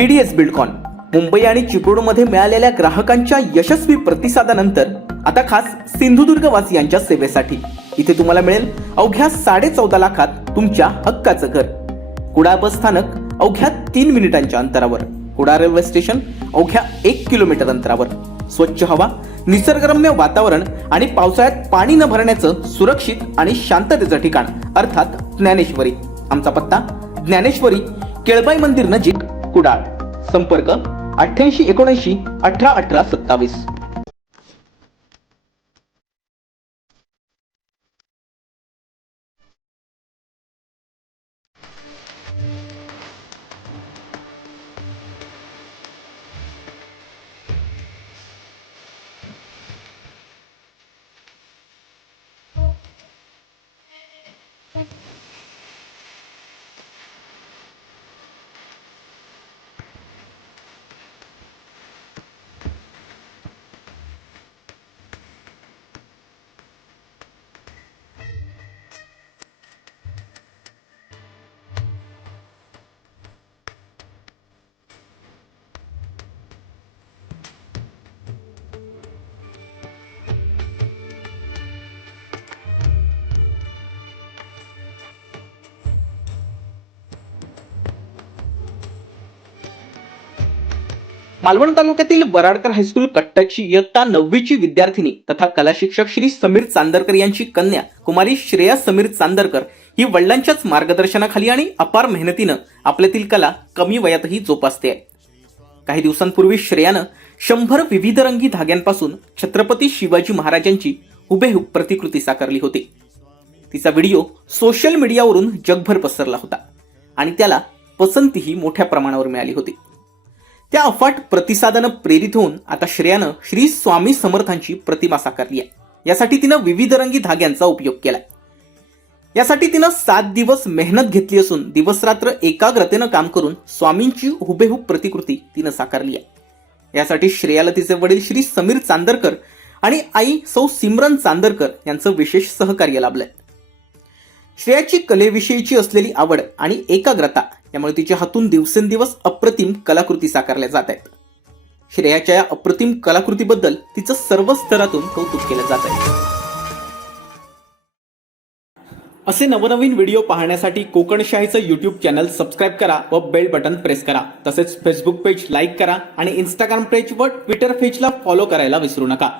DDS Buildcon Mumbai आणि चिपळूणमध्ये मिळालेल्या ग्राहकांच्या यशस्वी प्रतिसादानंतर आता खास सिंधुदुर्ग वासियांच्या सेवेसाठी इथे तुम्हाला मिळेल अवघ्या 14.5 लाखात तुमच्या हक्काचं घर. कुडाळ बस स्थानक अवघ्या 3 मिनिटांच्या अंतरावर, कुडाळ रेल्वे स्टेशन अवघ्या 1 किलोमीटर अंतरावर. स्वच्छ हवा, निसर्गरम्य वातावरण आणि पावसाळ्यात पाणी न भरण्याचं सुरक्षित आणि शांततेचं ठिकाण अर्थात ज्ञानेश्वरी. आमचा पत्ता ज्ञानेश्वरी, केळबाई मंदिर नजीक, कुडाळ. संपर्क 8879 18 18 27. मालवण तालुक्यातील वराडकर हायस्कूल कट्टकची इयत्ता 9वीची विद्यार्थिनी तथा कला शिक्षक श्री समीर चांदरकर यांची कन्या कुमारी श्रेया समीर चांदरकर ही वडिलांच्याच मार्गदर्शनाखाली आणि अपार मेहनतीनं आपल्यातील कला कमी वयातही जोपासते आहे. काही दिवसांपूर्वी श्रेयानं 100 विविधरंगी धाग्यांपासून छत्रपती शिवाजी महाराजांची हुबेहूब प्रतिकृती साकारली होती. तिचा व्हिडिओ सोशल मीडियावरून जगभर पसरला होता आणि त्याला पसंतीही मोठ्या प्रमाणावर मिळाली होती. त्या अफाट प्रतिसादानं प्रेरित होऊन आता श्रेयानं श्री स्वामी समर्थांची प्रतिमा साकारली आहे. यासाठी तिनं विविधरंगी धाग्यांचा उपयोग केलाय. यासाठी तिनं 7 दिवस मेहनत घेतली असून दिवसरात्र एकाग्रतेनं काम करून स्वामींची हुबेहूब प्रतिकृती तिनं साकारली आहे. यासाठी श्रेयाला तिचे वडील श्री समीर चांदरकर आणि आई सौ सिमरन चांदरकर यांचं विशेष सहकार्य लाभलंय. श्रेयाची कलेविषयीची असलेली आवड आणि एकाग्रता यामुळे तिच्या हातून दिवसेंदिवस अप्रतिम कलाकृती साकारल्या जात आहेत. श्रेयाच्या या अप्रतिम कलाकृतीबद्दल तिचं सर्व स्तरातून कौतुक केलं जात आहे. असे नवनवीन व्हिडिओ पाहण्यासाठी कोकणशाहीचं YouTube चॅनल सबस्क्राईब करा व बेल बटन प्रेस करा. तसेच फेसबुक पेज लाईक करा आणि इंस्टाग्राम पेज व ट्विटर पेजला फॉलो करायला विसरू नका.